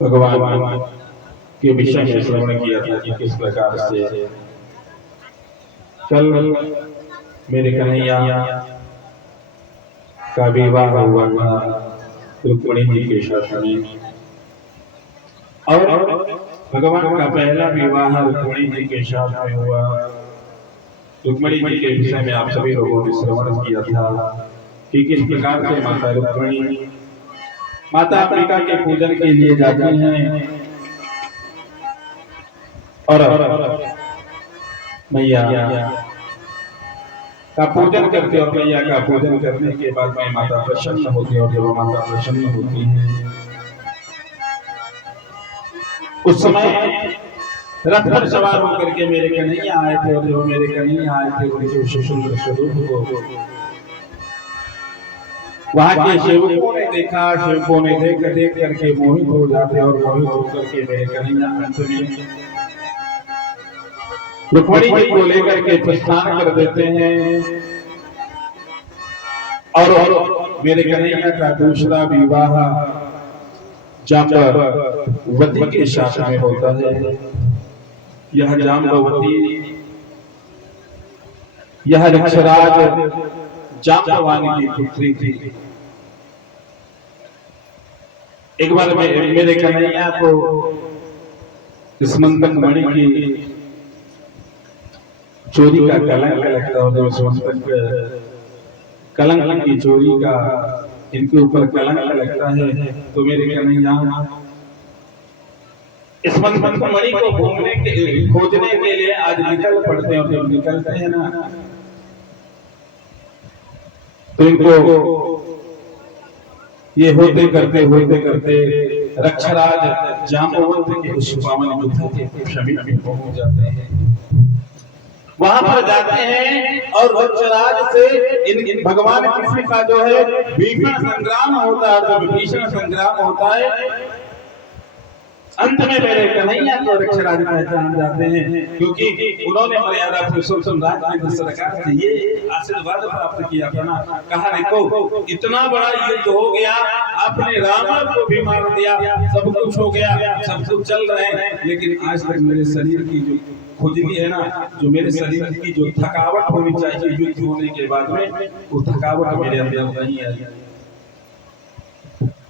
भगवान के विषय में श्रवण किया था कि किस प्रकार से कल मेरे कन्हैया का विवाह हुआ था रुक्मिणी जी के साथ में, और भगवान का पहला विवाह रुक्मिणी जी के साथ में हुआ। रुक्मिणी जी के विषय में आप सभी लोगों ने श्रवण किया था कि किस प्रकार से माता रुक्मिणी माता अंबिका के पूजन के लिए जाती हैं और मैया का पूजन करते और मैया का पूजन करने के बाद में माता प्रसन्न होती है। और जब माता प्रसन्न होती है उस समय रथ पर सवार होकर के मेरे कन्हैया आए थे, और जो मेरे कन्हैया आए थे उनके सुंदर स्वरूप को वहां के सेवकों ने देखा। सेवकों ने देख करके मोहित हो जाते और मोहित होकर के मेरे कन्हैया अंत में रुक्मिणी जी को लेकर के प्रस्थान कर देते हैं। और मेरे कन्हैया का दूसरा विवाह जाम्बवती के साथ में होता है। यह जाम्बवती यह रक्षराज जाम्बवानी की पुत्री थी। एक बार मेरे कन्हैया को इस मंथन मणि की चोरी का कलंक लगता है। जब समंतक कलंक की चोरी का इनके ऊपर कलंक लगता है तो मेरे कन्हैया इस मंथन मणि को खोजने के लिए आज निकल पड़ते हैं। और जब निकलते हैं ना तो इनको ये होते करते रक्षराज जाम्बवती के उस पावन गुफा के समीप में पहुंच जाते हैं। वहां पर जाते हैं और रक्षराज से इन भगवान कृष्ण का जो है भीषण संग्राम होता है। जब भीषण संग्राम होता है अंत में मेरे कन्हैया को रक्षराज पहचान जाते हैं, क्योंकि उन्होंने मर्यादा पुरुषोत्तम राज की सरकार से ये आशीर्वाद प्राप्त किया था ना। कहा देखो इतना बड़ा युद्ध हो गया, आपने रावण को भी मार दिया, सब कुछ हो गया, सब कुछ चल रहे हैं, लेकिन आज तक मेरे शरीर की जो खुजली है ना, जो मेरे शरीर की जो थकावट होनी चाहिए युद्ध होने के बाद में, वो थकावट मेरे अंदर नहीं आई।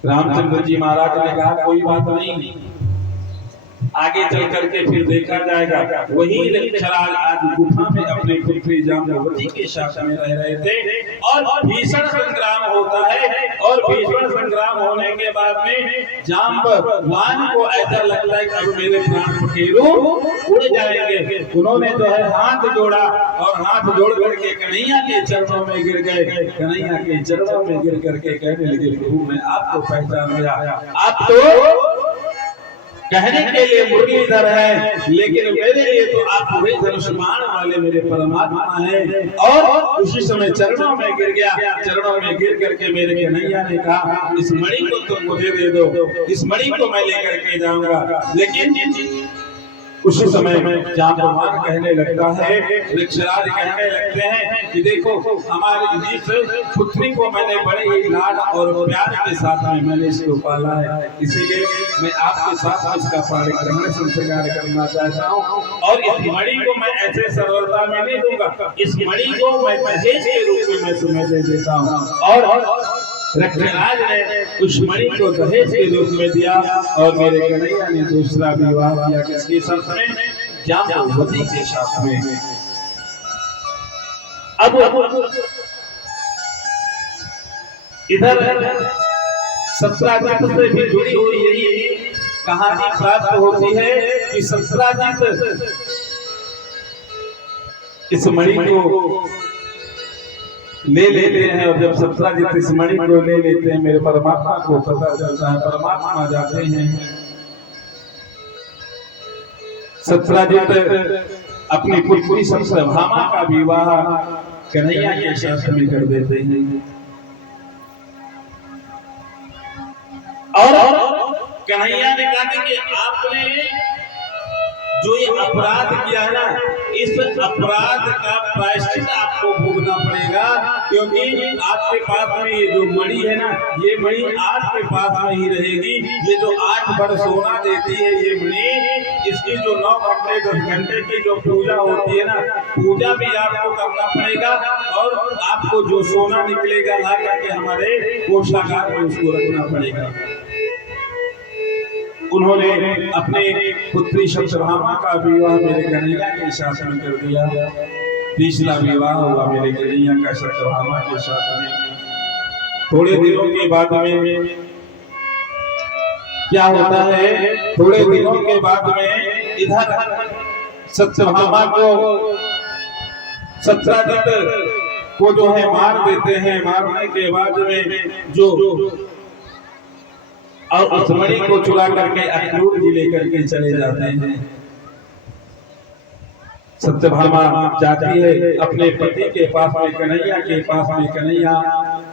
रामचंद्र जी महाराज ने कहा कोई बात नहीं, आगे चल करके फिर देखा जाएगा। वही रक्षराज आज गुफा में अपनी पुत्री जाम्बवती के साथ में रह रहे थे और भीषण संग्राम होता है। और भीषण संग्राम होने के बाद में जाम्बवान को ऐसा लगता है कि अब मेरे प्राण पखेरु उड़ जाएंगे। उन्होंने जो है हाथ जोड़ा और हाथ जोड़ करके कन्हैया के चरणों में गिर गए। कन्हैया के चरणों में गिर करके कहने लगे प्रभु मैं आपको पहचान गया, आप तो कहने के लिए मुरलीधर है, लेकिन मेरे लिए तो आप पूरे धनुष्मान वाले मेरे परमात्मा हैं। और उसी समय चरणों में गिर गया। चरणों में गिर करके मेरे कन्हैया ने कहा इस मणि को तुम मुझे दे दो, इस मणि को मैं लेकर के जाऊंगा। लेकिन उसी समय जाम्बवान कहने लगता है, रक्षराज कहने लगते हैं कि देखो हमारी इस पुत्री को मैंने बड़े ही लाड और प्यार के साथ में मैंने इसको पाला है, इसीलिए मैं आपके साथ इसका पाणिग्रहण संस्कार करना चाहता हूँ। और इस मणि को मैं ऐसे सरलता में नहीं दूंगा, इस मणि को मैं दहेज के रूप में मैं तुम्हें दे देता हूँ। और रक्षराज ने उस मणि को दहेज के रूप में दिया। और मेरे कन्हैया ने दूसरा विवाह किया किसके साथ में? जाम्बवती के साथ में। अब इधर सत्राजित से भी जुड़ी हुई यही कहानी प्राप्त होती है कि सत्राजित इस मणि को ले लेते हैं। और जब सत्राजित इस मणि को ले लेते हैं मेरे परमात्मा को पता चलता है। परमात्मा जाते हैं, सत्राजित अपनी पुत्री सत्यभामा का विवाह कन्हैया के साथ में कर देते हैं। और कन्हैया ने कहा कि आपने जो ये अपराध किया है ना, इस अपराध का प्रायश्चित आपको भोगना पड़ेगा, क्योंकि आपके पास में ये जो मणि है ना, ये मणि आपके पास में ही रहेगी। ये जो 8 भर सोना देती है ये मणि, इसकी जो 9 घंटे 10 घंटे की जो पूजा होती है ना, पूजा भी आपको करना पड़ेगा, और आपको जो सोना निकलेगा ला करके हमारे कोषागार में उसको रखना पड़ेगा। उन्होंने अपने पुत्री सत्यभामा का विवाह मेरे कन्हैया के साथ में कर दिया। तीसरा विवाह हुआ मेरे कन्हैया का सत्यभामा के साथ में। थोड़े दिनों के बाद में क्या होता है, थोड़े दिनों के बाद में इधर सत्यभामा को सत्राजित को जो है मार देते हैं। मारने के बाद में जो और उस मणि को चुरा करके अक्रूर जी लेकर के चले जाते हैं। सत्यभामा जाती है अपने पति के पास में, कन्हैया के पास में। कन्हैया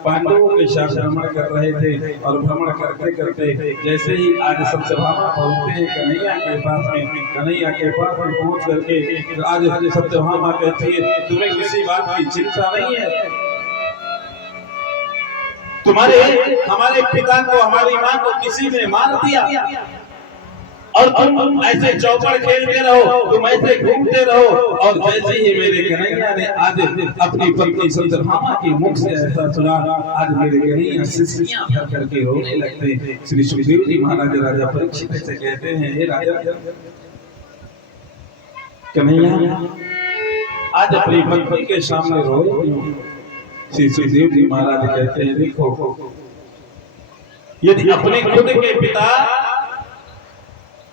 पांडवों के साथ भ्रमण कर रहे थे, और भ्रमण करते करते जैसे ही आज सत्यभामा पहुंचते हैं कन्हैया के पास में, कन्हैया के पास में पहुंच करके आज सत्यभामा कहती है, तुम्हें किसी बात की चिंता नहीं है? तुम्हारे हमारे पिता को, हमारी माँ को किसी ने मार दिया, और तुम ऐसे चौपड़ खेलते रहो, तुम ऐसे घूमते रहो। और जैसे ही मेरे कन्हैया ने आज अपनी पत्नी सत्यभामा के मुख से ऐसा सुना, आज मेरे कन्हैया सिसकियां भर करके रोने लगते। श्री सुखदेव जी महाराज राजा परीक्षित से कहते हैं, हे राजा, कन्हैया आज अपनी पत्नी के सामने रोए। श्री सुखदेव जी महाराज कहते हैं, देखो, यदि अपने खुद के पिता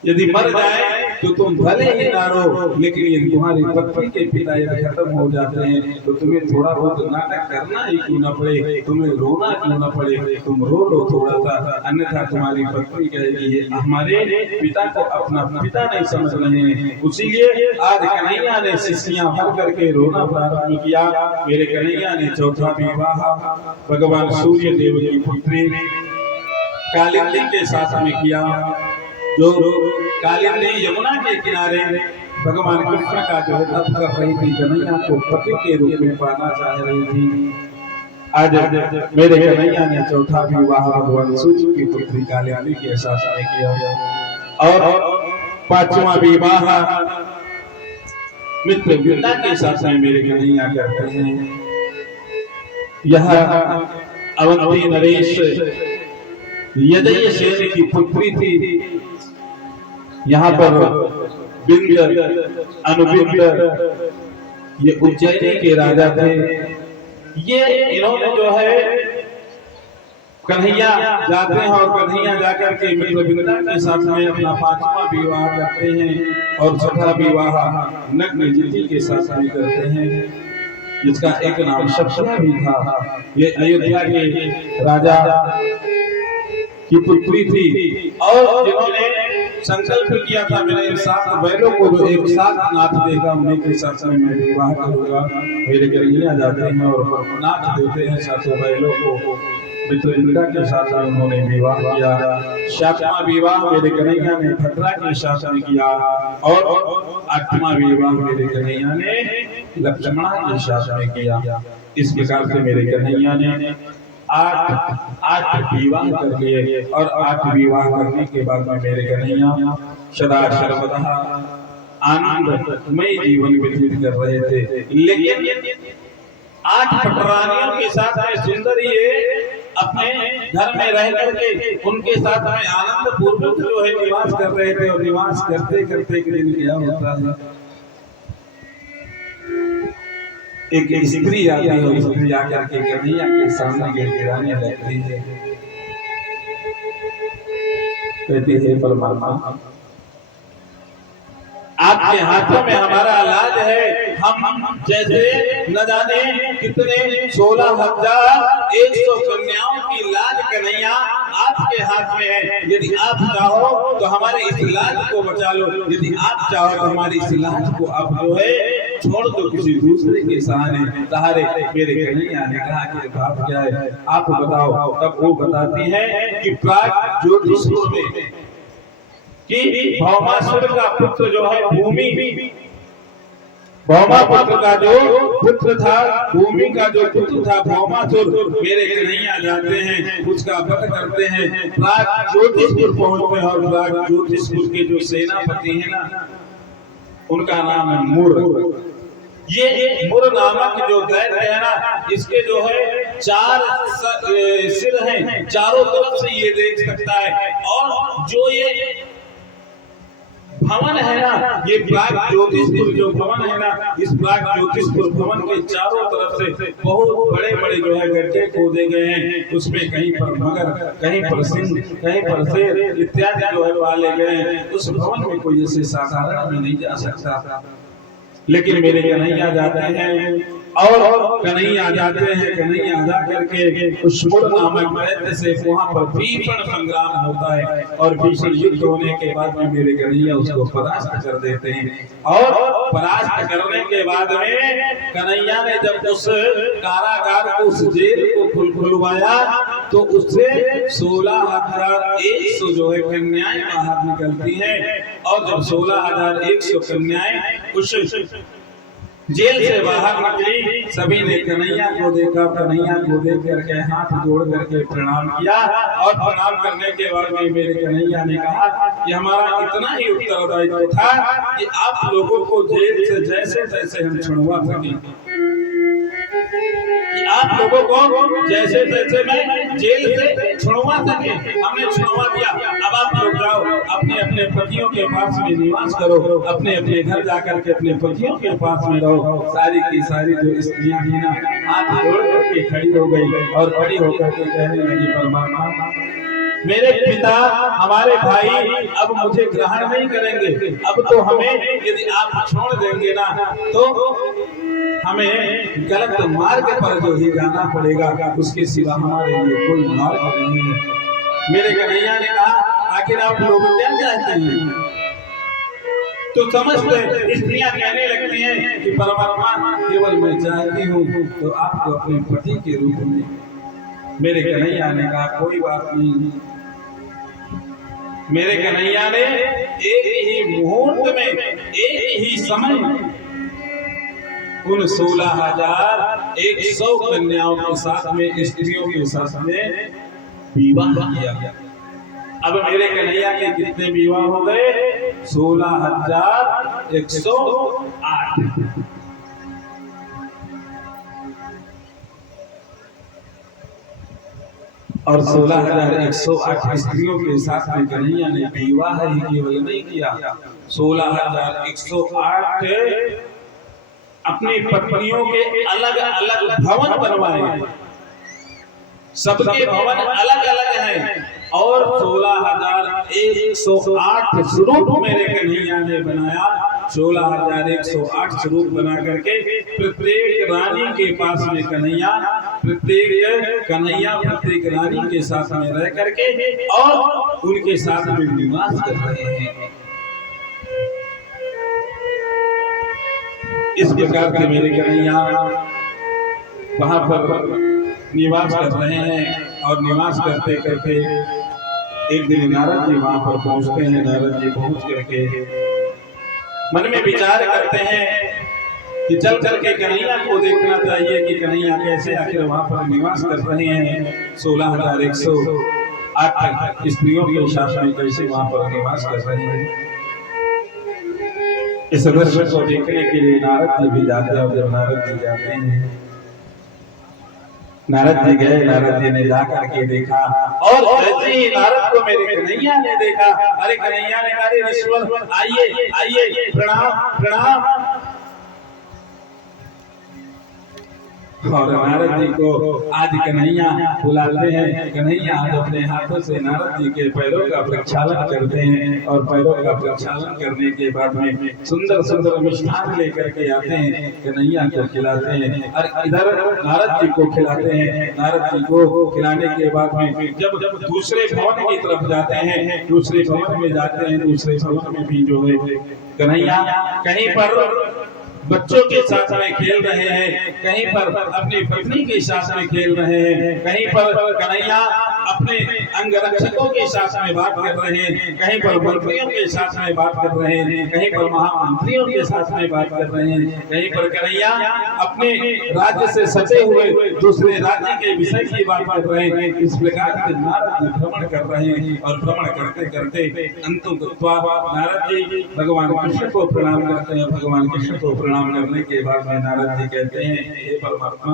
यदि मर जाए तो तुम भले ही ना रो, लेकिन यदि तुम्हारी पत्नी के पिता यदि खत्म हो जाते हैं तो तुम्हें थोड़ा बहुत नाटक करना ही क्यों ना पड़े, तुम्हें रोना क्यों ना पड़े, तुम रो लो थोड़ा सा, अन्यथा तुम्हारी पत्नी कहेगी हमारे पिता को अपना पिता नहीं समझ रहे हैं। इसीलिए आज कन्हैया ने शिष्यां भर करके रोना प्रारंभ किया। मेरे कन्हैया ने चौथा विवाह भगवान सूर्य देव की पुत्री कालिंदी के साथ में किया। जो कालिंदी यमुना के किनारे भगवान कृष्ण का जो है तप कर रही थी, कन्हैया को पति के रूप में पाना चाह रही थी। आज मेरे कन्हैया ने चौथा विवाह भगवान सूर्य की पुत्री कालिंदी के साथ में किया, और पांचवा विवाह मित्र विद्या के साथ में मेरे कन्हैया करते हैं। यह अवंती नरेश यदय सेन की पुत्री थी। यहाँ पर बिंद अनुबिंद ये उज्जैनी के राजा थे। ये इन्होंने जो है कन्हैया जाते हैं, और कन्हैया जाकर के मित्र बिंदा के साथ में अपना पांचवा विवाह करते हैं, और छठा विवाह नग्नजिति के साथ में करते हैं, जिसका एक नाम सप्तमा भी था। ये अयोध्या के राजा की पुत्री थी, और जिन्होंने संकल्प किया था मेरे 7 बैलों को जो एक साथ नाथ देगा उन्हीं के साथ में मैं विवाह करूंगा। मेरे कन्हैया जाते हैं और नाथ देते हैं 7 बैलों को। मित्रविंदा के साथ में उन्होंने विवाह किया। 7वां विवाह मेरे कन्हैया ने खतरा के साथ में किया, और 8वां विवाह मेरे कन्हैया ने लक्ष्मणा के साथ में किया। इस प्रकार से मेरे कन्हैया ने 8 विवाह कर लिए, और 8 विवाह करने के बाद में मेरे कन्हैया सदा सर्वदा आनंदमय जीवन व्यतीत कर रहे थे। लेकिन 8 पटरानियों के साथ में सुंदर ये अपने घर में रह करके उनके साथ में आनंद पूर्वक जो है निवास कर रहे थे, और निवास करते करते एक दिन क्या होता है, एक स्त्री आती है, और स्त्री आकर के कन्हैया के सामने गिड़गिड़ाने लगती है, कहती है, परमात्मा आपके हाथों में हमारा लाज है। हम जैसे न जाने कितने 16,100 कन्याओं की लाज कन्हैया आपके हाथ में है। यदि आप चाहो तो हमारे इस लाज को बचा लो, यदि आप चाहो तो हमारी इस लाज को आप जो है छोड़ दो किसी दूसरे के सहारे। मेरे कन्हैया ने कहा कि बात क्या है आप बताओ। तब वो बताती है कि प्राग ज्योतिषपुर में कि भौमासुर का पुत्र जो है भूमि, भौमापुत्र का जो पुत्र था, भूमि का जो पुत्र था भौमासुर, मेरे कन्हैया जाते हैं उसका वध करते हैं, प्राग ज्योतिषपुर पहुंचते हैं। और प्राग ज्योतिषपुर के जो सेनापति हैं ना, उनका नाम है मुर। ये मुर नामक जो दैत्य है ना, इसके जो है 4 सिर हैं, चारों तरफ से ये देख सकता है। और जो ये भवन है ना, ये प्राग ज्योतिषपुर जो भवन है ना, इस प्राग ज्योतिषपुर भवन के चारों तरफ से बहुत बड़े बड़े जो है गड्ढे खोदे गए हैं। उसमें कहीं पर मगर, कहीं पर सिंह, कहीं पर शेर इत्यादि जो है पाले गए हैं। उस भवन में कोई ऐसे साधारण में नहीं जा सकता, लेकिन मेरे कन्हैया जाते हैं। और कन्हैया जाते हैं, कन्हैया जा करके उस मुर नामक दैत्य से वहां पर भीषण संग्राम होता है। और भीषण युद्ध होने के बाद में मेरे कन्हैया उसको परास्त कर देते हैं। और परास्त करने के बाद में कन्हैया ने जब उस कारागार को, उस जेल को खुलवाया, तो उससे 16,100 जो है कन्याएं बाहर निकलती हैं। और जब 16,100 कन्याएं उस जेल से बाहर निकली, सभी ने कन्हैया को देखा, कन्हैया को देख करके हाथ जोड़ करके प्रणाम किया। और प्रणाम करने के बाद में मेरे कन्हैया ने कहा कि हमारा इतना ही उत्तरदायित्व था कि आप लोगों को जेल से जैसे तैसे हम छुड़वा सकें, कि आप लोगों को जैसे तैसे मैं जेल से छुड़वा सके। हमने छुड़वा दिया, अब आप लोग जाओ, अपने अपने पतियों के पास में निवास करो, अपने अपने घर जाकर के अपने पतियों के पास में रहो। सारी की सारी जो स्त्रियां थी ना, हाथ जोड़ करके खड़ी हो गई और खड़ी होकर के कहने लगी, परमात्मा मेरे पिता, हमारे भाई अब मुझे ग्रहण नहीं करेंगे। अब तो हमें यदि आप छोड़ देंगे ना, तो हमें गलत मार्ग पर जो ही जाना पड़ेगा, उसके सिवा हमारे लिए कोई मार्ग नहीं है। मेरे कन्हैया ने कहा, आखिर आप लोग क्या चाहते हैं? तो समझते स्त्रियां कहने लगती हैं कि परमात्मा केवल मैं चाहती हूँ तो आपको अपने पति के रूप में। मेरे कन्हैया ने कहा, कोई बात नहीं। मेरे कन्हैया ने एक ही मुहूर्त में, एक ही समय उन 16,100 कन्याओं के साथ में, स्त्रियों के साथ में विवाह किया। अब मेरे कन्हैया के कितने विवाह हो गए? 16,108। और 16,108 स्त्रियों के साथ में कन्हैया ने विवाह ही केवल नहीं किया, 16,108 अपनी पत्नियों के अलग अलग भवन बनवाए। सबके भवन अलग अलग हैं। और 16,108 स्वरूप मेरे कन्हैया ने बनाया। 16,108 स्वरूप बना करके प्रत्येक रानी के पास में कन्हैया, प्रत्येक कन्हैया प्रत्येक रानी के साथ में रह करके और उनके साथ में निवास कर रहे हैं। इस प्रकार से मेरे कन्हैया वहां पर निवास कर रहे हैं। और निवास करते करते एक दिन नारद जी वहां पर पहुंचते हैं। नारद जी पहुंच करके मन में विचार करते हैं कि चल करके कन्हैया को देखना चाहिए कि कन्हैया कैसे आखिर वहां पर निवास कर रहे हैं। 16,108 स्त्रियों के साथ में कैसे वहां पर निवास कर रहे हैं। इस दृश्य को देखने के लिए नारद जी भी जाते हैं। और जब नारद जी जाते हैं, नारद जी गए, नारद जी ने जाकर के देखा। और जैसे ही नारद को मेरे कन्हैया ने देखा, अरे कन्हैया ने कहा, अरे ईश्वर आइए आइए, प्रणाम प्रणाम। और नारद जी को आज कन्हैया बुलाते हैं। कन्हैया आज अपने हाथों से नारद जी के पैरों का प्रक्षालन करते हैं। और पैरों का प्रक्षालन करने के बाद में सुंदर सुंदर मिष्ठान लेकर के आते हैं, कन्हैया को खिलाते हैं। और इधर नारद जी को खिलाते हैं। नारद जी को खिलाने के बाद में जब दूसरे भवन की तरफ जाते हैं, दूसरे भवन में जाते हैं, दूसरे भवन में भी जो है कन्हैया कहीं पर बच्चों के साथ में खेल रहे हैं, कहीं पर अपनी पत्नी के साथ में खेल रहे हैं, कहीं पर कन्हैया अपने अंगरक्षकों के साथ में बात कर रहे हैं, कहीं पर मंत्रियों के साथ में बात कर रहे हैं, कहीं पर महामंत्रियों के साथ में बात कर रहे हैं, कहीं पर कन्हैया अपने राज्य से सटे हुए दूसरे राज्य के विषय की बात कर रहे हैं। इस प्रकार से नारद जी भ्रमण कर रहे हैं और भ्रमण करते करते अंततः नारद जी भगवान कृष्ण को प्रणाम करते हैं। भगवान कृष्ण को प्रणाम करने के बाद में नारद जी कहते हैं, हे परमात्मा,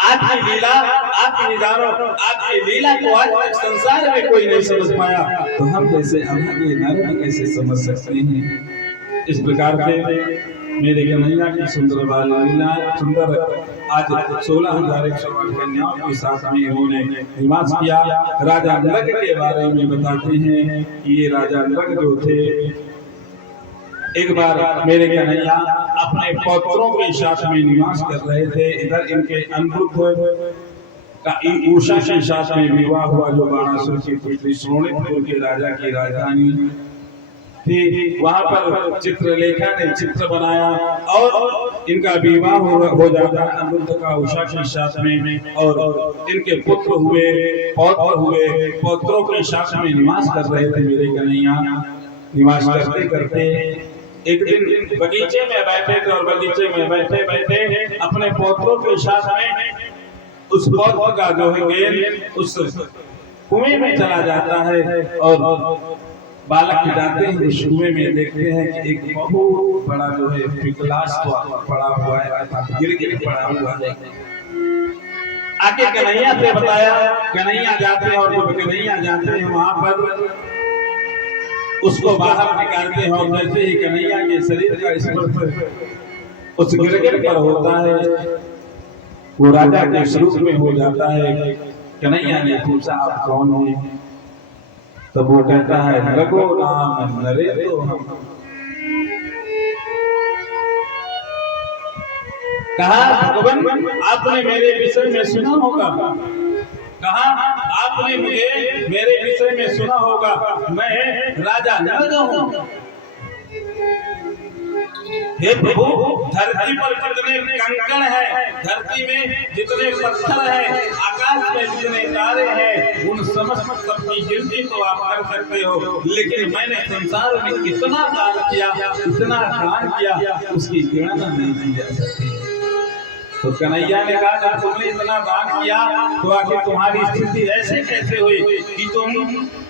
आपकी लीला, आपकी निधानों, आपकी लीला को आज तक संसार में कोई नहीं समझ पाया, तो हम जैसे अभागे नारद कैसे समझ सकते हैं। इस प्रकार से मेरे कन्हैया की सुंदर बाल लीला, सुंदर आज 16,108 कन्याओं के साथ में इन्होंने निवास किया। राजा नरक के बारे में बताते हैं कि ये राजा नरक जो थे, एक बार मेरे कन्हैया अपने पौत्रों के साथ में निवास कर रहे थे। इधर इनके अनिरुद्ध का उषा के साथ में विवाह हुआ, जो बाणासुर की पुत्री शोणितपुर के राजा की राजधानी थी। वहां पर चित्रलेखा ने चित्र बनाया और इनका विवाह हो जाता अनिरुद्ध का उषा के साथ में, और इनके पुत्र हुए, पौत्र हुए। पौत्रों के साथ में निवास कर रहे थे मेरे कन्हैया। निवास करते करते एक दिन बगीचे में बैठे थे और बगीचे में बैठे बैठे अपने पौत्रों के साथ में उस पौत्र का जो है गेंद उस कुएं में चला जाता है, और बालक जाते हैं उस कुएं में देखते हैं कि एक बहुत बड़ा जो है पिकलाश पड़ा हुआ है, गिर पड़ा हुआ है। आके कन्हैया से बताया, कन्हैया जाते हैं और जब कन्हैया जाते हैं वहां पर उसको बाहर निकालते हैं, और जैसे ही कन्हैया के शरीर का स्पर्श उस गिरगिट पर होता है, वो राजा के स्वरूप में हो जाता है। कन्हैया ने पूछा, आप कौन हैं? तब वो कहता है, रघु नाम नरे तो हम। कहा, भगवान आपने मेरे विषय में सुना होगा। कहा, आपने मुझे मेरे विषय में सुना होगा, मैं राजा नरक हूँ। हे प्रभु, धरती पर जितने कंकड़ हैं, धरती में जितने पत्थर हैं, आकाश में जितने तारे हैं, उन समस्त सबकी गिनती तो आप कर सकते हो, लेकिन मैंने संसार में इतना दान किया, इतना दान किया, उसकी गणना नहीं की जा सकती। तो कन्हैया ने कहा, जब तुमने इतना दान किया तो आखिर तुम्हारी स्थिति ऐसे कैसे हुई कि तुम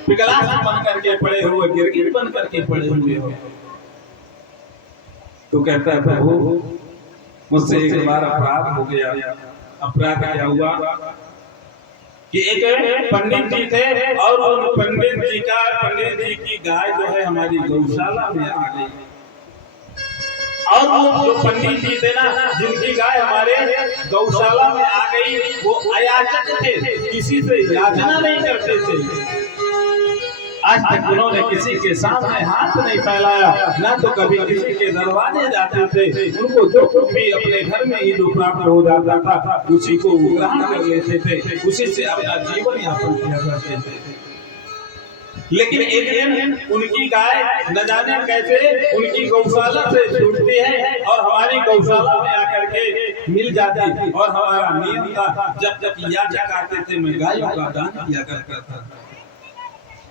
पिघलाश बन करके पड़े हुए, गिरगिट बन करके पड़े हुए हो? तो कहता है, प्रभु मुझसे एक बार अपराध हो गया। अपराध क्या हुआ कि एक पंडित जी थे और उन पंडित जी की गाय जो है हमारी गौशाला में आ गई, और वो जो पंडित जी थे ना, जिनकी गाय हमारे गौशाला में आ गई, वो अयाचक थे, किसी से याचना नहीं करते थे। आज तक उन्होंने किसी के सामने हाथ नहीं फैलाया, ना तो कभी किसी के दरवाजे जाते थे। उनको जो कुछ भी अपने घर में ही जो प्राप्त हो जाता था, उसी को ग्रहण कर लेते थे, उसी से अपना जीवन यापन किया करते थे। लेकिन एक दिन उनकी गाय न जाने कैसे उनकी गौशाला से छूटती है और हमारी गौशाला में आकर के मिल जाती है। और हमारा नियम था, जब जब याचक आते थे मैं गायों का दान किया करता था।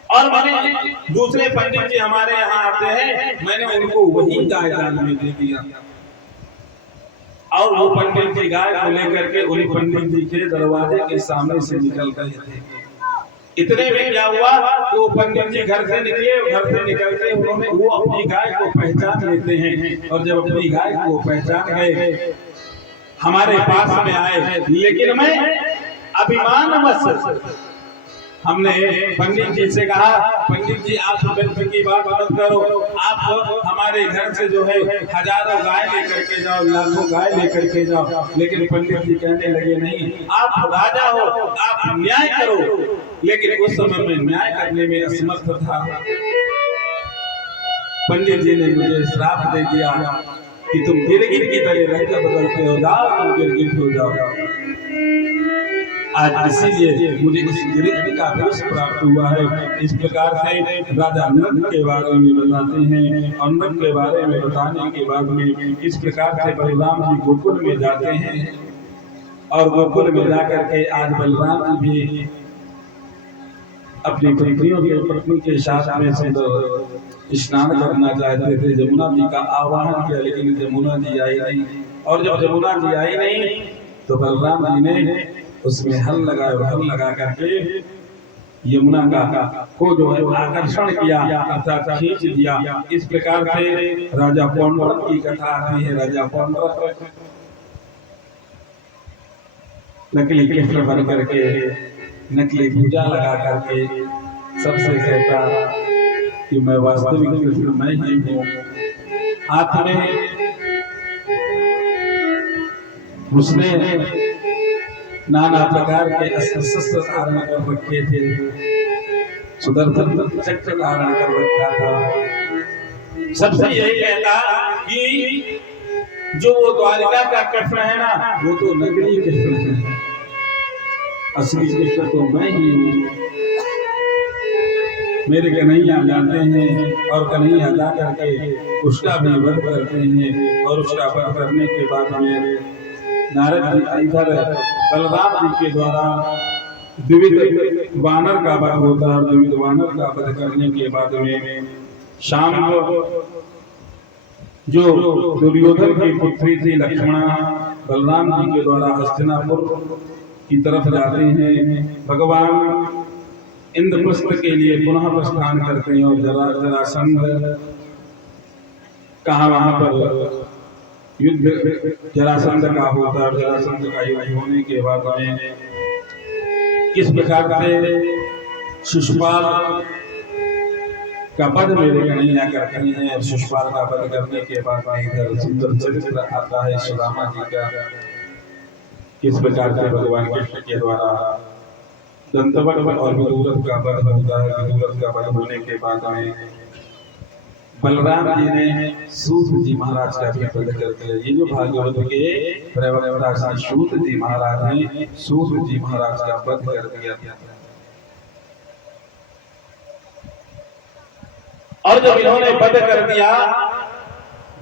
और मैंने दूसरे पंडित जी हमारे यहाँ आते हैं, मैंने उनको वही गाय दान में दे दिया। और वो पंडित जी गाय को लेकर के उन पंडित जी के दरवाजे के सामने से निकल गए थे। इतने में क्या हुआ, वो पंडित जी घर से निकले, घर से निकल के उन्होंने वो अपनी गाय को पहचान लेते हैं, और जब अपनी गाय को पहचान गए हमारे पास में आए। लेकिन मैं अभिमानवश हमने पंडित जी से कहा, पंडित जी आप व्यक्ति की बात मत करो, आप हमारे घर से जो है हजारों गाय लेकर के जाओ, लाखों गाय लेकर के जाओ। लेकिन पंडित जी कहने लगे, नहीं, आप राजा हो, आप न्याय करो। लेकिन उस समय में न्याय करने में असमर्थ था। पंडित जी ने मुझे श्राप दे दिया कि तुम गिरगिट की तरह रंग बदलते हो जाओ, तुम गिरगिट हो जाओ। आज इसीलिए मुझे इस गिरगिट का दोष प्राप्त हुआ है। इस प्रकार से राजा नरक के बारे में बताते हैं, और नरक के बारे में बताने के बाद में इस प्रकार से बलराम जी गोकुल में जाते हैं, और गोकुल में जाकर के आज बलराम जी भी अपनी पत्नी के साथ में सुंदर स्नान करना चाहते थे। जमुना जी का आह्वान किया लेकिन जमुना जी आई नहीं, और जब जमुना जी आई नहीं तो बलराम जी ने उसमें हल लगा करके यमुना का को जो है आकर्षण किया अर्थात खींच दिया। इस प्रकार से राजा पौंड्रक की कथा आती है। राजा पौंड्रक नकली कृष्ण बन करके, नकली पूजा लगा करके सबसे कहता कि मैं वास्तविक कृष्ण मैं ही हूँ। हाथ में उसने नाना प्रकार के अस्त्र शस्त्र धारण कर रखे थे, सुदर्शन चक्र धारण कर रखा था। सबसे यही कहता कि जो वो द्वारिका का कृष्ण है ना, वो तो नकली कृष्ण है, असली कृष्ण तो मैं ही हूँ। मेरे कन्हैया जाते हैं और कन्हैया जा करके उसका भी वध करते हैं, और उसका वध करने के बाद में नारद जी इधर बलराम जी के द्वारा द्विविध वानर का वध होता है। द्विविध वानर का वध करने के बाद में शाम को जो दुर्योधन की पुत्री थी लक्ष्मणा, बलराम जी के द्वारा हस्तिनापुर की तरफ जाते हैं। भगवान इंद्रप्रस्थ के लिए पुनः प्रस्थान करते हैं, और जरासंध कहा वहां पर युद्ध जरासंध का होता है। जरासंध का युद्ध होने के बाद में किस प्रकार से शिशुपाल का वध मेरे कन्हैया करते हैं, और शिशुपाल का वध करने के बाद में इधर सुंदर चरित्र आता है सुदामा जी का। किस प्रकार से भगवान कृष्ण के द्वारा दंतवक्र और विदुरथ का वध होता है। विदुरथ का वध होने के बाद में बलराम जी ने सूत जी महाराज का भी वध कर दिया। ये जो भागवत के प्रवक्ता सूत जी महाराज ने सूत जी महाराज का वध कर दिया। और जब इन्होंने वध कर दिया,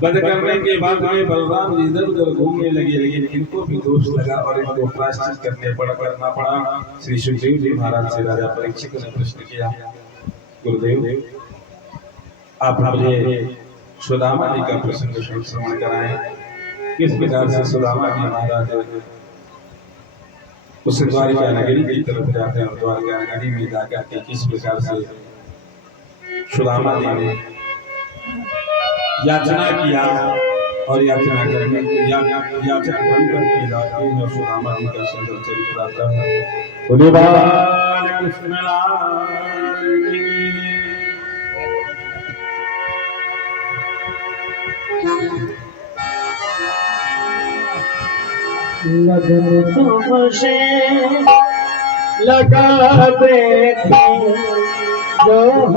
वध करने के बाद में बलराम जी इधर उधर घूमने लगे, लेकिन इनको भी दोष लगा और इनको प्रायश्चित करना पड़ा। श्री सुखदेव जी महाराज से राजा परीक्षित ने प्रश्न किया, गुरुदेव आप मुझे सुदामा जी का प्रसंग श्रवण कराएं। किस प्रकार से सुदामा जी महाराज उस द्वारिका नगरी की तरफ जाते हैं, और द्वारिका नगरी में जाकर के किस प्रकार से सुदामा जी ने याचना किया, और याचना करने याचना बन करके जाते हैं, और सुदामा जी का सुंदर चरित्र आता है। बोले बाल कृष्ण लाल की। लगन तुमसे लगा दे जो